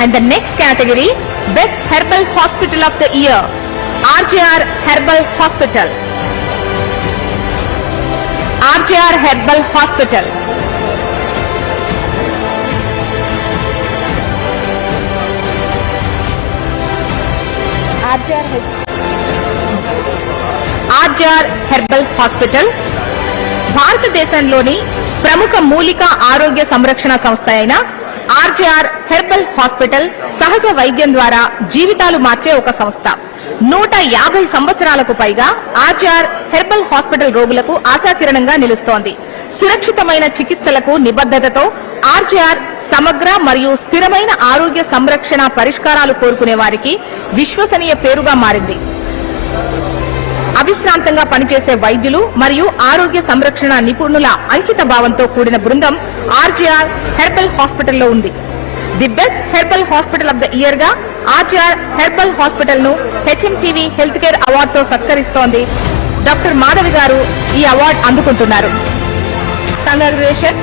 And the next category, Best Herbal Hospital of the Year, RJR Herbal Hospital. RJR Herbal Hospital. RJR Herbal Hospital. భారతదేశంలోని ప్రముఖ మూలిక ఆరోగ్య సంరక్షణ సంస్థ అయిన RJR herbal hospital సహజ వైద్యం ద్వారా జీవితాలు మార్చే ఒక సంస్థ. 150 సంవత్సరాలకు పైగా ఆర్జేఆర్ హెర్బల్ హాస్పిటల్ రోగులకు ఆశాకిరణంగా నిలుస్తోంది. సురక్షితమైన చికిత్సలకు నిబద్ధతతో ఆర్జేఆర్ సమగ్ర మరియు స్థిరమైన ఆరోగ్య సంరక్షణ పరిష్కారాలు కోరుకునే వారికి విశ్వసనీయ పేరుగా మారింది. అవిశ్రాంతంగా పనిచేసే వైద్యులు మరియు ఆరోగ్య సంరక్షణ నిపుణుల అంకిత భావంతో కూడిన బృందం ఆర్జేఆర్ హెర్బల్ హాస్పిటల్లో ఉంది. The best herbal hospital of the year గా ఆర్జేఆర్ హెర్బల్ హాస్పిటల్ ను హెచ్ఎంటీవీ హెల్త్ కేర్ అవార్డుతో సత్కరిస్తోంది. డాక్టర్ మాధవి గారు ఈ అవార్డు అందుకుంటున్నారు. కంగ్రాచులేషన్.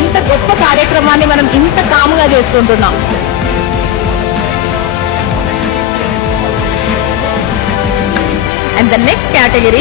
ఇంత గొప్ప కార్యక్రమాన్ని మనం ఇంత కాముగా చేసుకుంటున్నాం. And the next category,